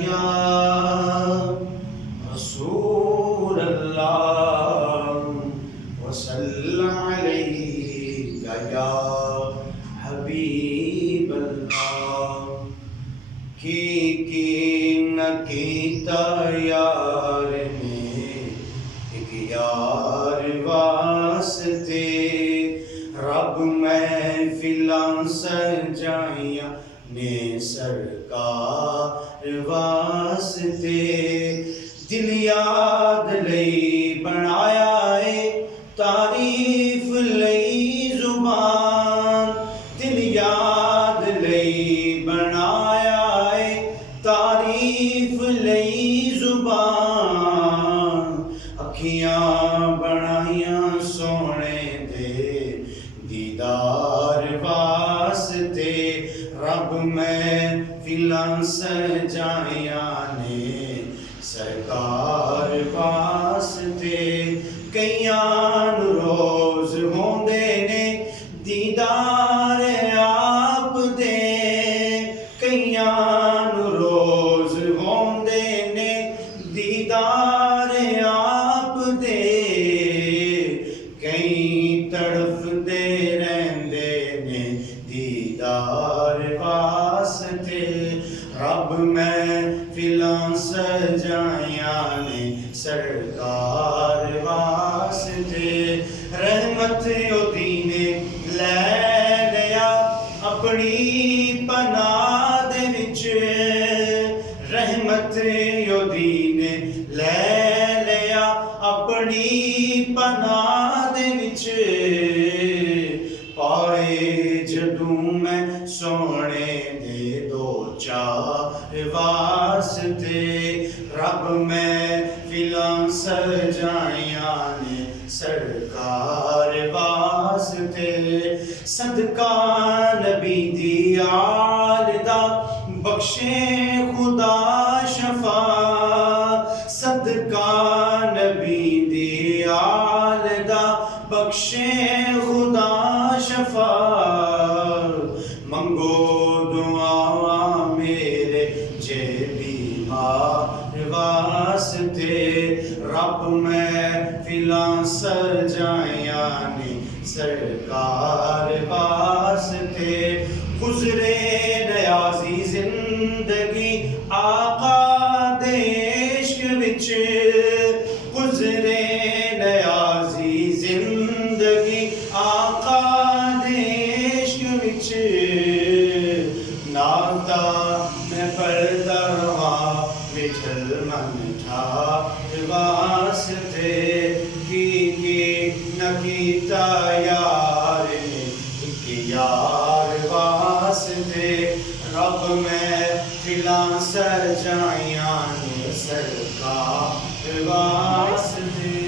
या रसूल अल्लाह वसल्लम अलैका या हबीब अल्लाह। की न कीता यार ने एक यार वास्ते, रब महफिलां सजाइयां ने सरकार वास्ते। दिल याद लई बनाया है तारीफ लई जुबान, दिल याद लई बनाया है तारीफ लई जुबान। अखियां बनाइयां सोने दे दीदार वास्ते, रब महफिलां सजाइयां ने सरकार वास्ते। कईयां नूं रोज होंदे ने दीदार आप दे, कईयां नूं रोज होंदे ने दीदार आप दे। कई तड़फदे रहंदे ने दीदार वास्ते, रब महफिलां सजाइयां ने सरकार वास्ते। रहमत ओदी ने लै लिया अपनी पनाह दे विच, रहमत ओदी ने लै लिया अपनी पनाह दे विच। पाए जदूं मैं सोने दे दो चार वास्ते, रब महफिलां सजाइयां ने सरकार वास्ते। सदका नबी दी आल दा बख्शे खुदा शफा, सदका नबी दी आल दा बख्शे खुदा शफा। मंगो दुआ मेरे जे बीमार वास्ते, रब महफिलां सजाइयां ने सरकार वास्ते। गुजरे नयाजी जिंदगी आका दे इश्क विच, गुजरे नयाजी जिंदगी आका दे इश्क विच। नाता मैं पढ़दा रहा विठल मन ठार वास्ते, की न कीता यार ने एक यार वास्ते, रब महफिलां सजाइयां ने सरकार वास्ते।